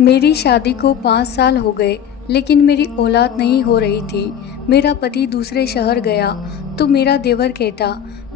मेरी शादी को 5 साल हो गए, लेकिन मेरी औलाद नहीं हो रही थी। मेरा पति दूसरे शहर गया तो मेरा देवर कहता,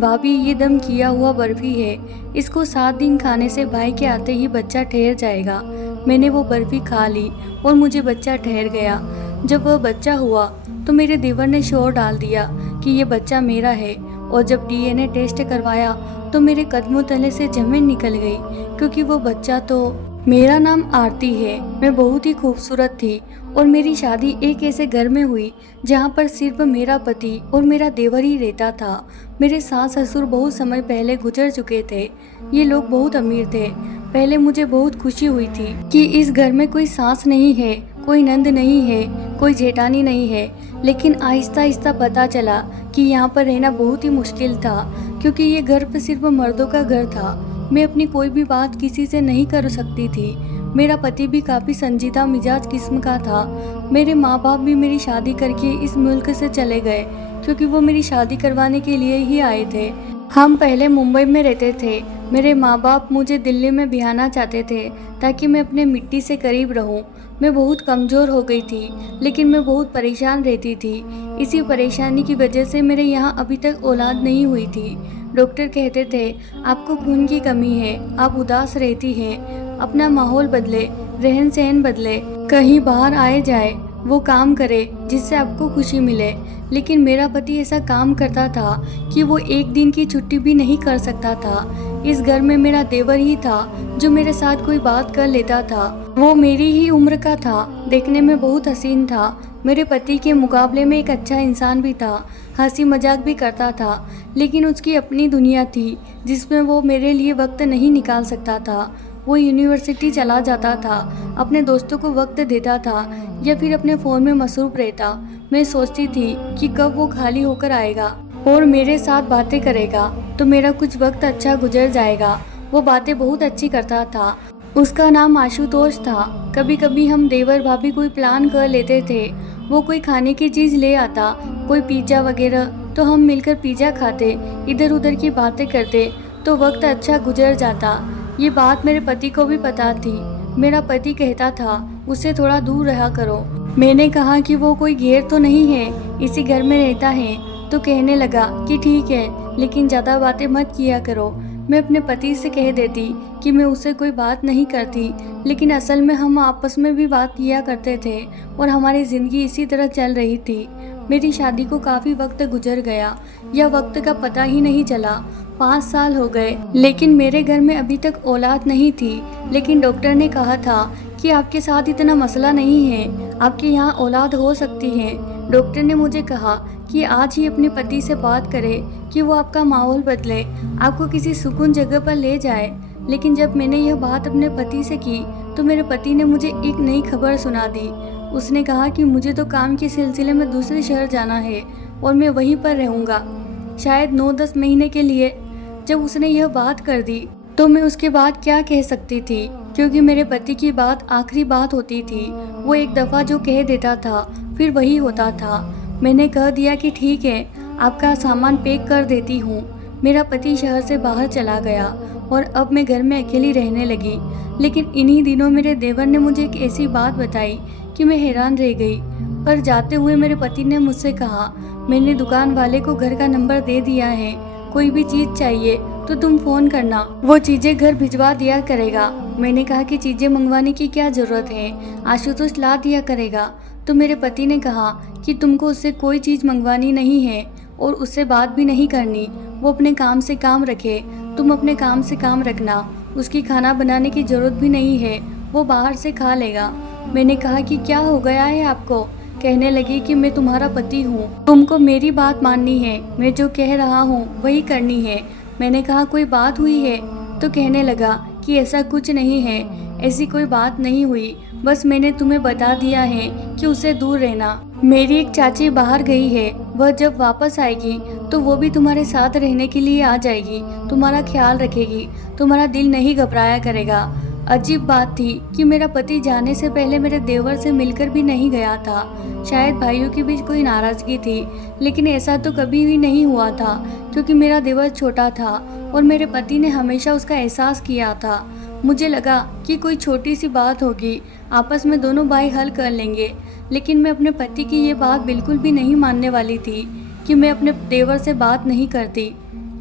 भाभी ये दम किया हुआ बर्फी है, इसको 7 दिन खाने से भाई के आते ही बच्चा ठहर जाएगा। मैंने वो बर्फी खा ली और मुझे बच्चा ठहर गया। जब वह बच्चा हुआ तो मेरे देवर ने शोर डाल दिया कि ये बच्चा मेरा है, और जब डीएनए टेस्ट करवाया तो मेरे कदमों तले से जमीन निकल गई, क्योंकि वो बच्चा तो। मेरा नाम आरती है। मैं बहुत ही खूबसूरत थी और मेरी शादी एक ऐसे घर में हुई जहाँ पर सिर्फ मेरा पति और मेरा देवर ही रहता था। मेरे सास ससुर बहुत समय पहले गुजर चुके थे। ये लोग बहुत अमीर थे। पहले मुझे बहुत खुशी हुई थी कि इस घर में कोई सास नहीं है, कोई नंद नहीं है, कोई जेठानी नहीं है। लेकिन आहिस्ता आहिस्ता पता चला कि यहाँ पर रहना बहुत ही मुश्किल था, क्योंकि ये घर पर सिर्फ मर्दों का घर था। मैं अपनी कोई भी बात किसी से नहीं कर सकती थी। मेरा पति भी काफ़ी संजीदा मिजाज किस्म का था। मेरे माँ बाप भी मेरी शादी करके इस मुल्क से चले गए, क्योंकि वो मेरी शादी करवाने के लिए ही आए थे। हम पहले मुंबई में रहते थे। मेरे माँ बाप मुझे दिल्ली में बिहाना चाहते थे ताकि मैं अपने मिट्टी से करीब रहूं। मैं बहुत कमज़ोर हो गई थी, लेकिन मैं बहुत परेशान रहती थी। इसी परेशानी की वजह से मेरे यहाँ अभी तक औलाद नहीं हुई थी। डॉक्टर कहते थे, आपको खून की कमी है, आप उदास रहती हैं, अपना माहौल बदले, रहन सहन बदले, कहीं बाहर आए जाए, वो काम करे जिससे आपको खुशी मिले। लेकिन मेरा पति ऐसा काम करता था कि वो एक दिन की छुट्टी भी नहीं कर सकता था। इस घर में मेरा देवर ही था जो मेरे साथ कोई बात कर लेता था। वो मेरी ही उम्र का था, देखने में बहुत हसीन था। मेरे पति के मुकाबले में एक अच्छा इंसान भी था, हंसी मजाक भी करता था, लेकिन उसकी अपनी दुनिया थी जिसमें वो मेरे लिए वक्त नहीं निकाल सकता था। वो यूनिवर्सिटी चला जाता था, अपने दोस्तों को वक्त देता था या फिर अपने फ़ोन में मसरूफ़ रहता। मैं सोचती थी कि कब वो खाली होकर आएगा और मेरे साथ बातें करेगा तो मेरा कुछ वक्त अच्छा गुजर जाएगा। वो बातें बहुत अच्छी करता था। उसका नाम आशुतोष था। कभी कभी हम देवर भाभी कोई प्लान कर लेते थे। वो कोई खाने की चीज़ ले आता, कोई पिज़्ज़ा वगैरह, तो हम मिलकर पिज़्ज़ा खाते, इधर उधर की बातें करते, तो वक्त अच्छा गुजर जाता। ये बात मेरे पति को भी पता थी। मेरा पति कहता था, उससे थोड़ा दूर रहा करो। मैंने कहा कि वो कोई गैर तो नहीं है, इसी घर में रहता है। तो कहने लगा कि ठीक है, लेकिन ज़्यादा बातें मत किया करो। मैं अपने पति से कह देती कि मैं उससे कोई बात नहीं करती, लेकिन असल में हम आपस में भी बात किया करते थे और हमारी ज़िंदगी इसी तरह चल रही थी। मेरी शादी को काफ़ी वक्त गुजर गया, या वक्त का पता ही नहीं चला। 5 साल हो गए, लेकिन मेरे घर में अभी तक औलाद नहीं थी। लेकिन डॉक्टर ने कहा था कि आपके साथ इतना मसला नहीं है, आपके यहाँ औलाद हो सकती है। डॉक्टर ने मुझे कहा कि आज ही अपने पति से बात करें कि वो आपका माहौल बदले, आपको किसी सुकून जगह पर ले जाए। लेकिन जब मैंने यह बात अपने पति से की तो मेरे पति ने मुझे एक नई खबर सुना दी। उसने कहा कि मुझे तो काम के सिलसिले में दूसरे शहर जाना है और मैं वहीं पर रहूँगा, शायद 9-10 महीने के लिए। जब उसने यह बात कर दी तो मैं उसके बाद क्या कह सकती थी, क्योंकि मेरे पति की बात आखिरी बात होती थी। वो एक दफ़ा जो कह देता था फिर वही होता था। मैंने कह दिया कि ठीक है, आपका सामान पैक कर देती हूँ। मेरा पति शहर से बाहर चला गया और अब मैं घर में अकेली रहने लगी। लेकिन इन्हीं दिनों मेरे देवर ने मुझे एक ऐसी बात बताई कि मैं हैरान रह गई। पर जाते हुए मेरे पति ने मुझसे कहा, मैंने दुकान वाले को घर का नंबर दे दिया है, कोई भी चीज़ चाहिए तो तुम फ़ोन करना, वो चीज़ें घर भिजवा दिया करेगा। मैंने कहा कि चीज़ें मंगवाने की क्या ज़रूरत है, आशुतोष ला दिया करेगा। तो मेरे पति ने कहा कि तुमको उससे कोई चीज़ मंगवानी नहीं है और उससे बात भी नहीं करनी। वो अपने काम से काम रखे, तुम अपने काम से काम रखना। उसकी खाना बनाने की ज़रूरत भी नहीं है, वो बाहर से खा लेगा। मैंने कहा कि क्या हो गया है आपको? कहने लगी कि मैं तुम्हारा पति हूँ, तुमको मेरी बात माननी है, मैं जो कह रहा हूँ वही करनी है। मैंने कहा कोई बात हुई है? तो कहने लगा कि ऐसा कुछ नहीं है, ऐसी कोई बात नहीं हुई, बस मैंने तुम्हें बता दिया है कि उससे दूर रहना। मेरी एक चाची बाहर गई है, वह जब वापस आएगी तो वो भी तुम्हारे साथ रहने के लिए आ जाएगी, तुम्हारा ख्याल रखेगी, तुम्हारा दिल नहीं घबराया करेगा। अजीब बात थी कि मेरा पति जाने से पहले मेरे देवर से मिलकर भी नहीं गया था। शायद भाइयों के बीच कोई नाराज़गी थी, लेकिन ऐसा तो कभी भी नहीं हुआ था, क्योंकि मेरा देवर छोटा था और मेरे पति ने हमेशा उसका एहसास किया था। मुझे लगा कि कोई छोटी सी बात होगी, आपस में दोनों भाई हल कर लेंगे। लेकिन मैं अपने पति की ये बात बिल्कुल भी नहीं मानने वाली थी कि मैं अपने देवर से बात नहीं करती।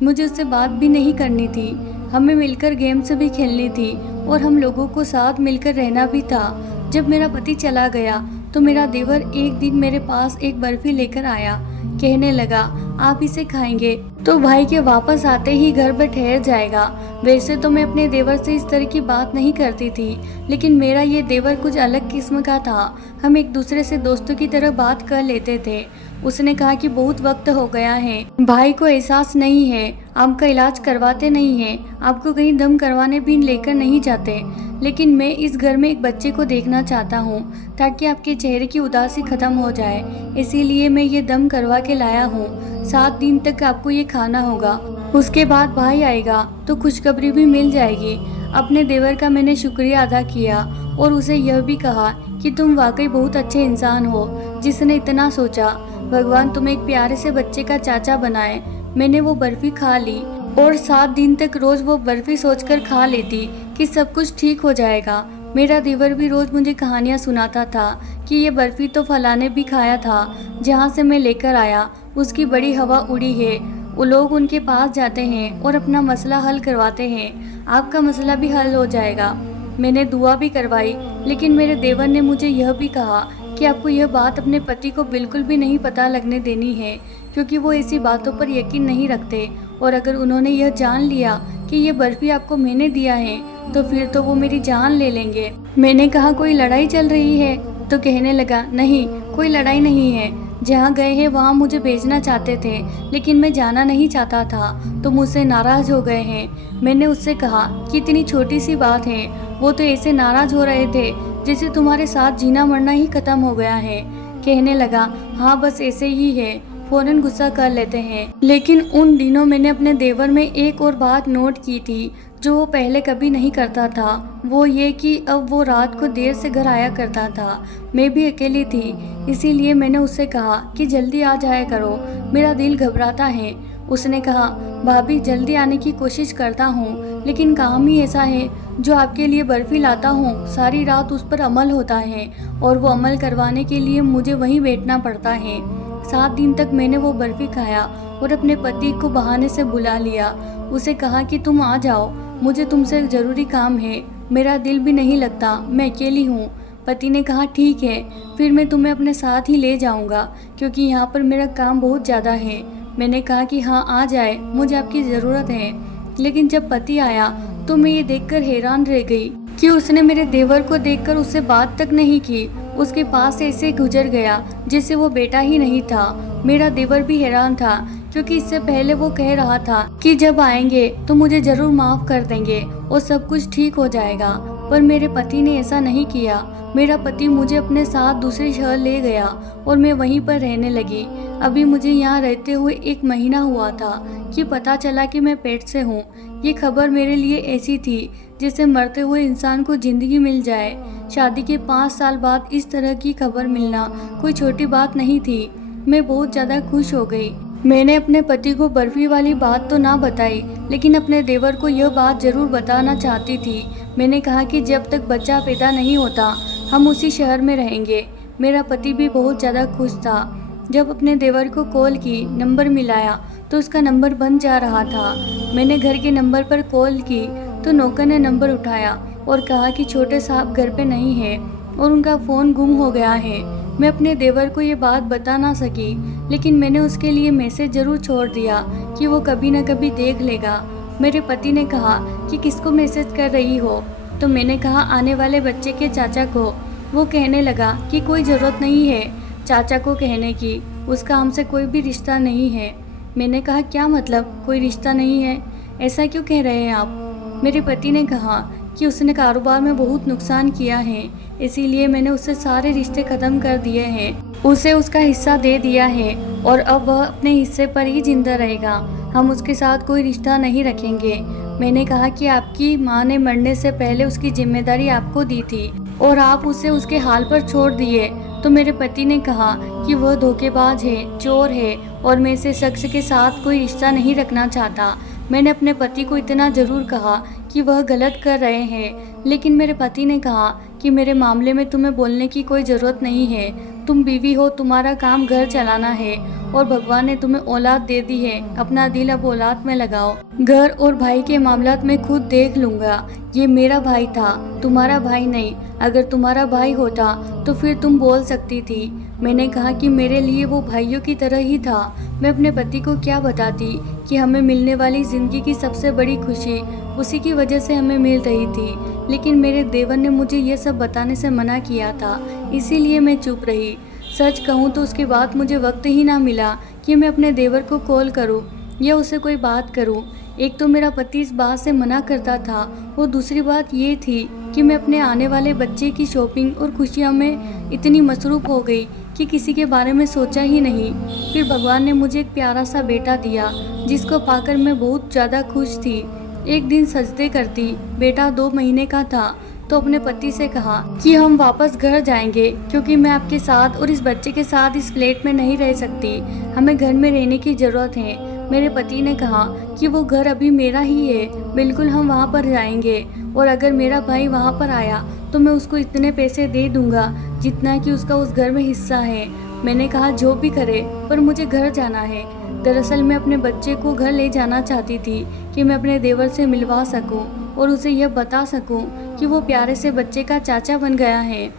मुझे उससे बात भी नहीं करनी थी। हमें मिलकर गेम्स भी खेलनी थी और हम लोगों को साथ मिलकर रहना भी था। जब मेरा पति चला गया तो मेरा देवर एक दिन मेरे पास एक बर्फी लेकर आया। कहने लगा, आप इसे खाएंगे तो भाई के वापस आते ही घर पर ठहर जाएगा। वैसे तो मैं अपने देवर से इस तरह की बात नहीं करती थी, लेकिन मेरा ये देवर कुछ अलग किस्म का था। हम एक दूसरे से दोस्तों की तरह बात कर लेते थे। उसने कहा कि बहुत वक्त हो गया है, भाई को एहसास नहीं है, आपका इलाज करवाते नहीं हैं, आपको कहीं दम करवाने भी लेकर नहीं जाते। लेकिन मैं इस घर में एक बच्चे को देखना चाहता हूँ ताकि आपके चेहरे की उदासी खत्म हो जाए, इसीलिए मैं ये दम करवा के लाया हूँ। 7 दिन तक आपको ये खाना होगा, उसके बाद भाई आएगा तो खुशखबरी भी मिल जाएगी। अपने देवर का मैंने शुक्रिया अदा किया और उसे यह भी कहा कि तुम वाकई बहुत अच्छे इंसान हो जिसने इतना सोचा। भगवान तुम्हें एक प्यारे से बच्चे का चाचा बनाए। मैंने वो बर्फी खा ली और 7 दिन तक रोज वो बर्फी सोचकर खा लेती कि सब कुछ ठीक हो जाएगा। मेरा देवर भी रोज मुझे कहानियाँ सुनाता था कि ये बर्फी तो फलाने भी खाया था, जहाँ से मैं लेकर आया उसकी बड़ी हवा उड़ी है। वो लोग उनके पास जाते हैं और अपना मसला हल करवाते हैं, आपका मसला भी हल हो जाएगा। मैंने दुआ भी करवाई, लेकिन मेरे देवर ने मुझे यह भी कहा कि आपको यह बात अपने पति को बिल्कुल भी नहीं पता लगने देनी है, क्योंकि वो ऐसी बातों पर यकीन नहीं रखते और अगर उन्होंने यह जान लिया कि ये बर्फी आपको मैंने दिया है तो फिर तो वो मेरी जान ले लेंगे। मैंने कहा, कोई लड़ाई चल रही है? तो कहने लगा, नहीं कोई लड़ाई नहीं है, जहाँ गए हैं वहाँ मुझे भेजना चाहते थे लेकिन मैं जाना नहीं चाहता था तो मुझसे नाराज़ हो गए हैं। मैंने उससे कहा कि इतनी छोटी सी बात है, वो तो ऐसे नाराज़ हो रहे थे जैसे तुम्हारे साथ जीना मरना ही खत्म हो गया है। कहने लगा, हाँ बस ऐसे ही है, फौरन गुस्सा कर लेते हैं। लेकिन उन दिनों मैंने अपने देवर में एक और बात नोट की थी जो वो पहले कभी नहीं करता था, वो ये कि अब वो रात को देर से घर आया करता था। मैं भी अकेली थी, इसीलिए मैंने उससे कहा कि जल्दी आ जाया करो, मेरा दिल घबराता है। उसने कहा, भाभी जल्दी आने की कोशिश करता हूँ, लेकिन काम ही ऐसा है, जो आपके लिए बर्फ़ी लाता हूँ सारी रात उस पर अमल होता है और वो अमल करवाने के लिए मुझे वहीं बैठना पड़ता है। 7 दिन तक मैंने वो बर्फ़ी खाया और अपने पति को बहाने से बुला लिया। उसे कहा कि तुम आ जाओ, मुझे तुमसे ज़रूरी काम है, मेरा दिल भी नहीं लगता, मैं अकेली हूँ। पति ने कहा, ठीक है, फिर मैं तुम्हें अपने साथ ही ले जाऊँगा क्योंकि यहाँ पर मेरा काम बहुत ज़्यादा है। मैंने कहा कि हाँ आ जाए, मुझे आपकी ज़रूरत है। लेकिन जब पति आया तो मैं ये देखकर हैरान रह गई कि उसने मेरे देवर को देखकर उससे बात तक नहीं की, उसके पास से ऐसे गुजर गया जैसे वो बेटा ही नहीं था। मेरा देवर भी हैरान था क्योंकि इससे पहले वो कह रहा था कि जब आएंगे तो मुझे ज़रूर माफ़ कर देंगे और सब कुछ ठीक हो जाएगा, पर मेरे पति ने ऐसा नहीं किया। मेरा पति मुझे अपने साथ दूसरे शहर ले गया और मैं वहीं पर रहने लगी। अभी मुझे यहाँ रहते हुए 1 महीना हुआ था कि पता चला कि मैं पेट से हूँ। ये खबर मेरे लिए ऐसी थी जैसे मरते हुए इंसान को ज़िंदगी मिल जाए। शादी के 5 साल बाद इस तरह की खबर मिलना कोई छोटी बात नहीं थी। मैं बहुत ज़्यादा खुश हो गई। मैंने अपने पति को बर्फी वाली बात तो ना बताई, लेकिन अपने देवर को यह बात ज़रूर बताना चाहती थी। मैंने कहा कि जब तक बच्चा पैदा नहीं होता हम उसी शहर में रहेंगे। मेरा पति भी बहुत ज़्यादा खुश था। जब अपने देवर को कॉल की, नंबर मिलाया तो उसका नंबर बंद जा रहा था। मैंने घर के नंबर पर कॉल की तो नौकर ने नंबर उठाया और कहा कि छोटे साहब घर पे नहीं है और उनका फ़ोन गुम हो गया है। मैं अपने देवर को ये बात बता ना सकी, लेकिन मैंने उसके लिए मैसेज ज़रूर छोड़ दिया कि वो कभी न कभी देख लेगा। मेरे पति ने कहा कि किसको मैसेज कर रही हो? तो मैंने कहा, आने वाले बच्चे के चाचा को। वो कहने लगा कि कोई ज़रूरत नहीं है चाचा को कहने की, उसका हमसे कोई भी रिश्ता नहीं है। मैंने कहा, क्या मतलब कोई रिश्ता नहीं है, ऐसा क्यों कह रहे हैं आप? मेरे पति ने कहा कि उसने कारोबार में बहुत नुकसान किया है, इसीलिए मैंने उससे सारे रिश्ते ख़त्म कर दिए हैं, उसे उसका हिस्सा दे दिया है और अब वह अपने हिस्से पर ही जिंदा रहेगा। हम उसके साथ कोई रिश्ता नहीं रखेंगे। मैंने कहा कि आपकी माँ ने मरने से पहले उसकी जिम्मेदारी आपको दी थी और आप उसे उसके हाल पर छोड़ दिए। तो मेरे पति ने कहा कि वह धोखेबाज है, चोर है और मैं ऐसे शख्स के साथ कोई रिश्ता नहीं रखना चाहता। मैंने अपने पति को इतना ज़रूर कहा कि वह गलत कर रहे हैं, लेकिन मेरे पति ने कहा कि मेरे मामले में तुम्हें बोलने की कोई ज़रूरत नहीं है। तुम बीवी हो, तुम्हारा काम घर चलाना है और भगवान ने तुम्हें औलाद दे दी है। अपना दिल अब औलाद में लगाओ। घर और भाई के मामलात में खुद देख लूँगा। ये मेरा भाई था, तुम्हारा भाई नहीं। अगर तुम्हारा भाई होता तो फिर तुम बोल सकती थी। मैंने कहा कि मेरे लिए वो भाइयों की तरह ही था। मैं अपने पति को क्या बताती कि हमें मिलने वाली ज़िंदगी की सबसे बड़ी खुशी उसी की वजह से हमें मिल रही थी, लेकिन मेरे देवर ने मुझे ये सब बताने से मना किया था, इसीलिए मैं चुप रही। सच कहूँ तो उसके बाद मुझे वक्त ही ना मिला कि मैं अपने देवर को कॉल करूँ या उससे कोई बात करूँ। एक तो मेरा पति इस बात से मना करता था और दूसरी बात ये थी कि मैं अपने आने वाले बच्चे की शॉपिंग और खुशियों में इतनी मसरूफ़ हो गई कि किसी के बारे में सोचा ही नहीं। फिर भगवान ने मुझे एक प्यारा सा बेटा दिया जिसको पाकर मैं बहुत ज़्यादा खुश थी। एक दिन सजदे करती बेटा 2 महीने का था तो अपने पति से कहा कि हम वापस घर जाएंगे, क्योंकि मैं आपके साथ और इस बच्चे के साथ इस फ्लैट में नहीं रह सकती। हमें घर में रहने की ज़रूरत है। मेरे पति ने कहा कि वो घर अभी मेरा ही है, बिल्कुल हम वहाँ पर जाएंगे और अगर मेरा भाई वहाँ पर आया तो मैं उसको इतने पैसे दे दूँगा जितना कि उसका उस घर में हिस्सा है। मैंने कहा जो भी करे, पर मुझे घर जाना है। दरअसल मैं अपने बच्चे को घर ले जाना चाहती थी कि मैं अपने देवर से मिलवा सकूं और उसे यह बता सकूं कि वो प्यारे से बच्चे का चाचा बन गया है।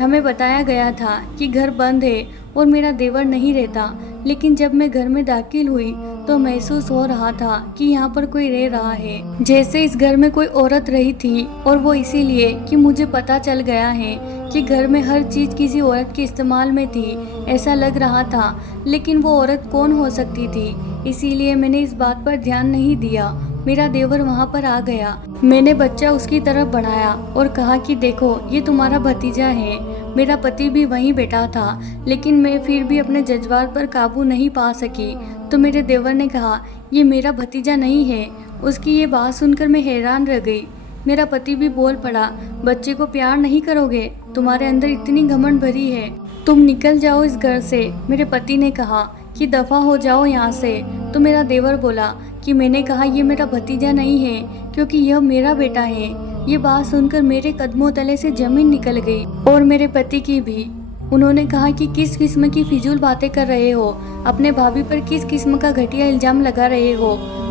हमें बताया गया था कि घर बंद है और मेरा देवर नहीं रहता, लेकिन जब मैं घर में दाखिल हुई तो महसूस हो रहा था कि यहाँ पर कोई रह रहा है, जैसे इस घर में कोई औरत रही थी। और वो इसीलिए कि मुझे पता चल गया है कि घर में हर चीज़ किसी औरत के इस्तेमाल में थी, ऐसा लग रहा था। लेकिन वो औरत कौन हो सकती थी, इसीलिए मैंने इस बात पर ध्यान नहीं दिया। मेरा देवर वहाँ पर आ गया। मैंने बच्चा उसकी तरफ बढ़ाया और कहा कि देखो ये तुम्हारा भतीजा है। मेरा पति भी वहीं बैठा था, लेकिन मैं फिर भी अपने जज्बात पर काबू नहीं पा सकी। तो मेरे देवर ने कहा ये मेरा भतीजा नहीं है। उसकी ये बात सुनकर मैं हैरान रह गई। मेरा पति भी बोल पड़ा, बच्चे को प्यार नहीं करोगे? तुम्हारे अंदर इतनी घमंड भरी है, तुम निकल जाओ इस घर से। मेरे पति ने कहा कि दफ़ा हो जाओ यहाँ से। तो मेरा देवर बोला कि मैंने कहा ये मेरा भतीजा नहीं है, क्योंकि यह मेरा बेटा है। ये बात सुनकर मेरे कदमों तले से ज़मीन निकल गई और मेरे पति की भी। उन्होंने कहा कि किस किस्म की फिजूल बातें कर रहे हो, अपने भाभी पर किस किस्म का घटिया इल्ज़ाम लगा रहे हो।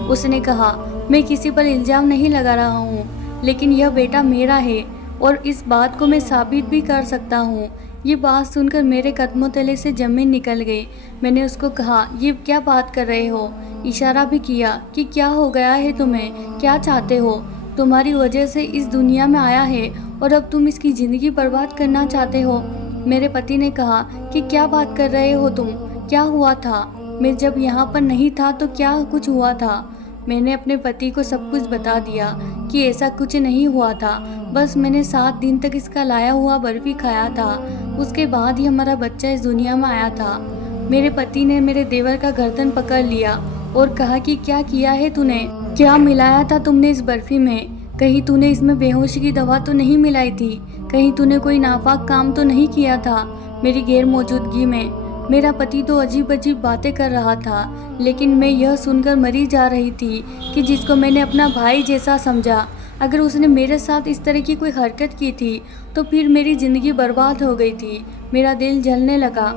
उसने कहा मैं किसी पर इल्ज़ाम नहीं लगा रहा हूँ, लेकिन यह बेटा मेरा है और इस बात को मैं साबित भी कर सकता हूँ। ये बात सुनकर मेरे कदमों तले से ज़मीन निकल गई। मैंने उसको कहा ये क्या बात कर रहे हो, इशारा भी किया कि क्या हो गया है तुम्हें, क्या चाहते हो? तुम्हारी वजह से इस दुनिया में आया है और अब तुम इसकी ज़िंदगी बर्बाद करना चाहते हो। मेरे पति ने कहा कि क्या बात कर रहे हो तुम, क्या हुआ था? मैं जब यहाँ पर नहीं था तो क्या कुछ हुआ था? मैंने अपने पति को सब कुछ बता दिया कि ऐसा कुछ नहीं हुआ था, बस मैंने 7 दिन तक इसका लाया हुआ बर्फी खाया था, उसके बाद ही हमारा बच्चा इस दुनिया में आया था। मेरे पति ने मेरे देवर का गर्दन पकड़ लिया और कहा कि क्या किया है तूने, क्या मिलाया था तुमने इस बर्फी में? कहीं तूने इसमें बेहोशी की दवा तो नहीं मिलाई थी? कहीं तूने कोई नापाक काम तो नहीं किया था मेरी गैर मौजूदगी में? मेरा पति तो अजीब अजीब बातें कर रहा था, लेकिन मैं यह सुनकर मरी जा रही थी कि जिसको मैंने अपना भाई जैसा समझा, अगर उसने मेरे साथ इस तरह की कोई हरकत की थी तो फिर मेरी ज़िंदगी बर्बाद हो गई थी। मेरा दिल जलने लगा।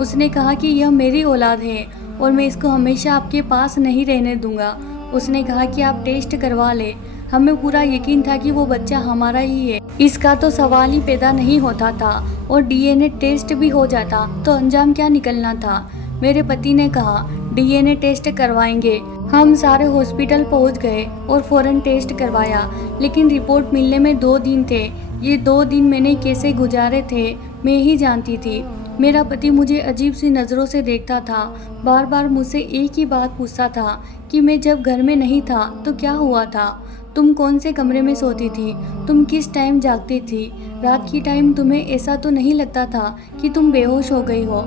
उसने कहा कि यह मेरी औलाद है और मैं इसको हमेशा आपके पास नहीं रहने दूंगा। उसने कहा कि आप टेस्ट करवा ले। हमें पूरा यकीन था कि वो बच्चा हमारा ही है, इसका तो सवाल ही पैदा नहीं होता था, और डीएनए टेस्ट भी हो जाता तो अंजाम क्या निकलना था। मेरे पति ने कहा डीएनए टेस्ट करवाएंगे। हम सारे हॉस्पिटल पहुंच गए और फ़ौरन टेस्ट करवाया, लेकिन रिपोर्ट मिलने में 2 दिन थे। ये 2 दिन मैंने कैसे गुजारे थे मैं ही जानती थी। मेरा पति मुझे अजीब सी नज़रों से देखता था, बार बार मुझसे एक ही बात पूछता था कि मैं जब घर में नहीं था तो क्या हुआ था, तुम कौन से कमरे में सोती थी, तुम किस टाइम जागती थी, रात की टाइम तुम्हें ऐसा तो नहीं लगता था कि तुम बेहोश हो गई हो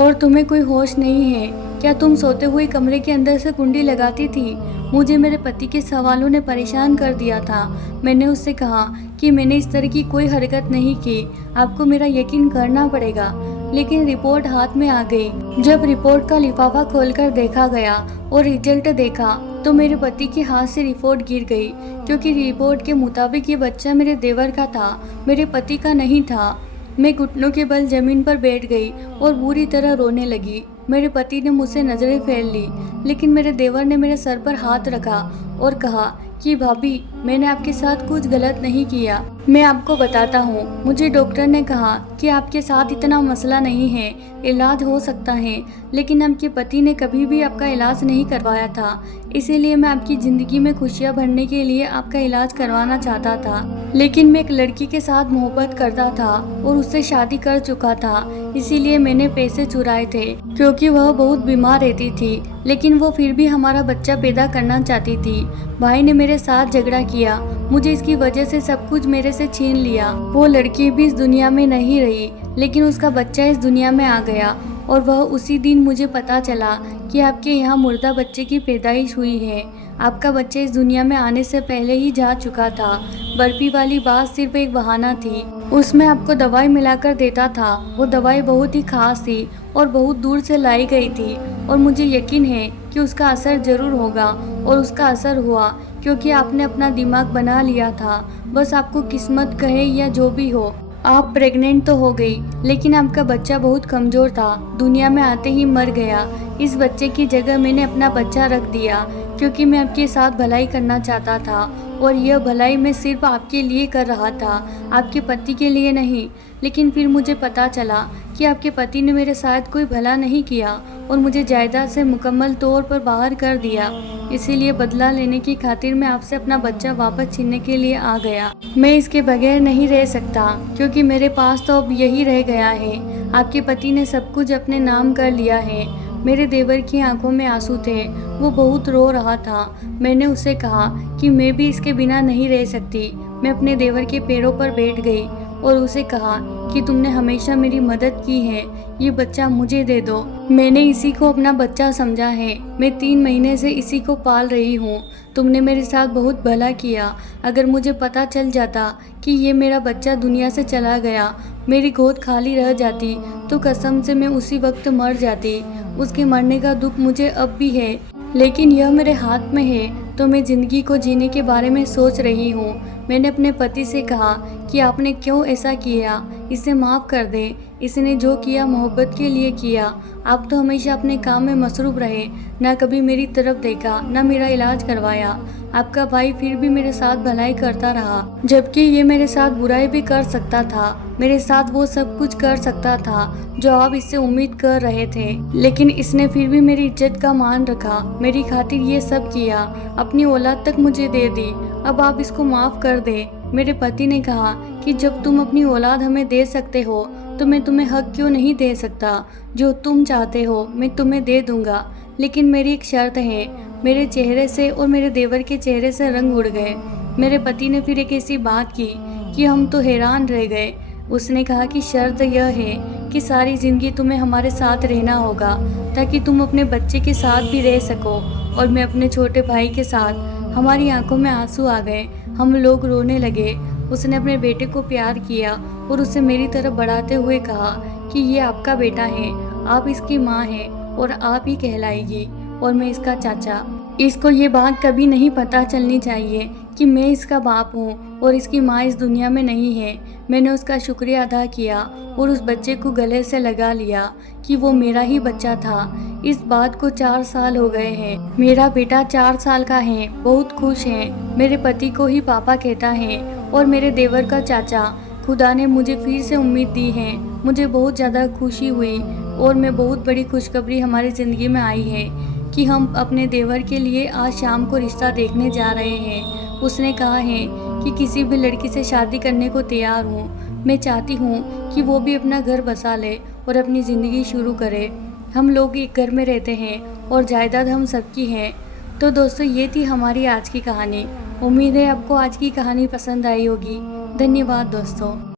और तुम्हें कोई होश नहीं है? क्या तुम सोते हुए कमरे के अंदर से कुंडी लगाती थी? मुझे मेरे पति के सवालों ने परेशान कर दिया था। मैंने उससे कहा कि मैंने इस तरह की कोई हरकत नहीं की, आपको मेरा यकीन करना पड़ेगा। लेकिन रिपोर्ट हाथ में आ गई। जब रिपोर्ट का लिफाफा खोलकर देखा गया और रिजल्ट देखा तो मेरे पति के हाथ से रिपोर्ट गिर गई, क्योंकि रिपोर्ट के मुताबिक ये बच्चा मेरे देवर का था, मेरे पति का नहीं था। मैं घुटनों के बल जमीन पर बैठ गई और बुरी तरह रोने लगी। मेरे पति ने मुझसे नजरें फेर ली, लेकिन मेरे देवर ने मेरे सर पर हाथ रखा और कहा कि भाभी, मैंने आपके साथ कुछ गलत नहीं किया। मैं आपको बताता हूँ, मुझे डॉक्टर ने कहा कि आपके साथ इतना मसला नहीं है, इलाज हो सकता है, लेकिन आपके पति ने कभी भी आपका इलाज नहीं करवाया था, इसीलिए मैं आपकी ज़िंदगी में खुशियाँ भरने के लिए आपका इलाज करवाना चाहता था। लेकिन मैं एक लड़की के साथ मोहब्बत करता था और उससे शादी कर चुका था, इसीलिए मैंने पैसे चुराए थे, क्योंकि वह बहुत बीमार रहती थी, लेकिन वो फिर भी हमारा बच्चा पैदा करना चाहती थी। भाई ने मेरे साथ झगड़ा किया, मुझे इसकी वजह से सब कुछ मेरे से छीन लिया। वो लड़की भी इस दुनिया में नहीं रही, लेकिन उसका बच्चा इस दुनिया में आ गया और वह उसी दिन मुझे पता चला कि आपके यहाँ मुर्दा बच्चे की पैदाइश हुई है। आपका बच्चा इस दुनिया में आने से पहले ही जा चुका था। बर्फी वाली बात सिर्फ एक बहाना थी, उसमें आपको दवाई मिलाकर देता था। वो दवाई बहुत ही खास थी और बहुत दूर से लाई गई थी, और मुझे यकीन है कि उसका असर जरूर होगा, और उसका असर हुआ, क्योंकि आपने अपना दिमाग बना लिया था। बस आपको किस्मत कहे या जो भी हो, आप प्रेग्नेंट तो हो गई, लेकिन आपका बच्चा बहुत कमज़ोर था, दुनिया में आते ही मर गया। इस बच्चे की जगह मैंने अपना बच्चा रख दिया, क्योंकि मैं आपके साथ भलाई करना चाहता था, और यह भलाई मैं सिर्फ आपके लिए कर रहा था, आपके पति के लिए नहीं। लेकिन फिर मुझे पता चला कि आपके पति ने मेरे साथ कोई भला नहीं किया और मुझे जायदाद से मुकम्मल तौर पर बाहर कर दिया। इसीलिए बदला लेने की खातिर मैं आपसे अपना बच्चा वापस छीनने के लिए आ गया। मैं इसके बगैर नहीं रह सकता, क्योंकि मेरे पास तो अब यही रह गया है। आपके पति ने सब कुछ अपने नाम कर लिया है। मेरे देवर की आंखों में आंसू थे, वो बहुत रो रहा था। मैंने उससे कहा कि मैं भी इसके बिना नहीं रह सकती। मैं अपने देवर के पैरों पर बैठ गई और उसे कहा कि तुमने हमेशा मेरी मदद की है, ये बच्चा मुझे दे दो। मैंने इसी को अपना बच्चा समझा है, मैं 3 महीने से इसी को पाल रही हूँ। तुमने मेरे साथ बहुत भला किया। अगर मुझे पता चल जाता कि ये मेरा बच्चा दुनिया से चला गया, मेरी गोद खाली रह जाती, तो कसम से मैं उसी वक्त मर जाती। उसके मरने का दुख मुझे अब भी है, लेकिन यह मेरे हाथ में है, तो मैं ज़िंदगी को जीने के बारे में सोच रही हूँ। मैंने अपने पति से कहा कि आपने क्यों ऐसा किया, इसे माफ़ कर दे। इसने जो किया मोहब्बत के लिए किया। आप तो हमेशा अपने काम में मसरूफ़ रहे, ना कभी मेरी तरफ देखा, ना मेरा इलाज करवाया। आपका भाई फिर भी मेरे साथ भलाई करता रहा, जबकि ये मेरे साथ बुराई भी कर सकता था। मेरे साथ वो सब कुछ कर सकता था जो आप इससे उम्मीद कर रहे थे, लेकिन इसने फिर भी मेरी इज्जत का मान रखा, मेरी खातिर ये सब किया, अपनी औलाद तक मुझे दे दी। अब आप इसको माफ़ कर दे। मेरे पति ने कहा कि जब तुम अपनी औलाद हमें दे सकते हो, तो मैं तुम्हें हक क्यों नहीं दे सकता। जो तुम चाहते हो मैं तुम्हें दे दूंगा, लेकिन मेरी एक शर्त है। मेरे चेहरे से और मेरे देवर के चेहरे से रंग उड़ गए। मेरे पति ने फिर एक ऐसी बात की कि हम तो हैरान रह गए। उसने कहा कि शर्त यह है कि सारी ज़िंदगी तुम्हें हमारे साथ रहना होगा, ताकि तुम अपने बच्चे के साथ भी रह सको और मैं अपने छोटे भाई के साथ। हमारी आंखों में आंसू आ गए, हम लोग रोने लगे। उसने अपने बेटे को प्यार किया और उसे मेरी तरफ बढ़ाते हुए कहा कि ये आपका बेटा है, आप इसकी माँ हैं और आप ही कहलाएगी, और मैं इसका चाचा। इसको ये बात कभी नहीं पता चलनी चाहिए कि मैं इसका बाप हूँ और इसकी माँ इस दुनिया में नहीं है। मैंने उसका शुक्रिया अदा किया और उस बच्चे को गले से लगा लिया कि वो मेरा ही बच्चा था। इस बात को 4 साल हो गए हैं। मेरा बेटा 4 साल का है, बहुत खुश है, मेरे पति को ही पापा कहता है और मेरे देवर का चाचा। खुदा ने मुझे फिर से उम्मीद दी है। मुझे बहुत ज़्यादा खुशी हुई और मैं बहुत बड़ी खुशखबरी हमारी ज़िंदगी में आई है कि हम अपने देवर के लिए आज शाम को रिश्ता देखने जा रहे हैं। उसने कहा है कि किसी भी लड़की से शादी करने को तैयार हूँ। मैं चाहती हूँ कि वो भी अपना घर बसा ले और अपनी ज़िंदगी शुरू करे। हम लोग एक घर में रहते हैं और जायदाद हम सबकी है। तो दोस्तों, ये थी हमारी आज की कहानी। उम्मीद है आपको आज की कहानी पसंद आई होगी। धन्यवाद दोस्तों।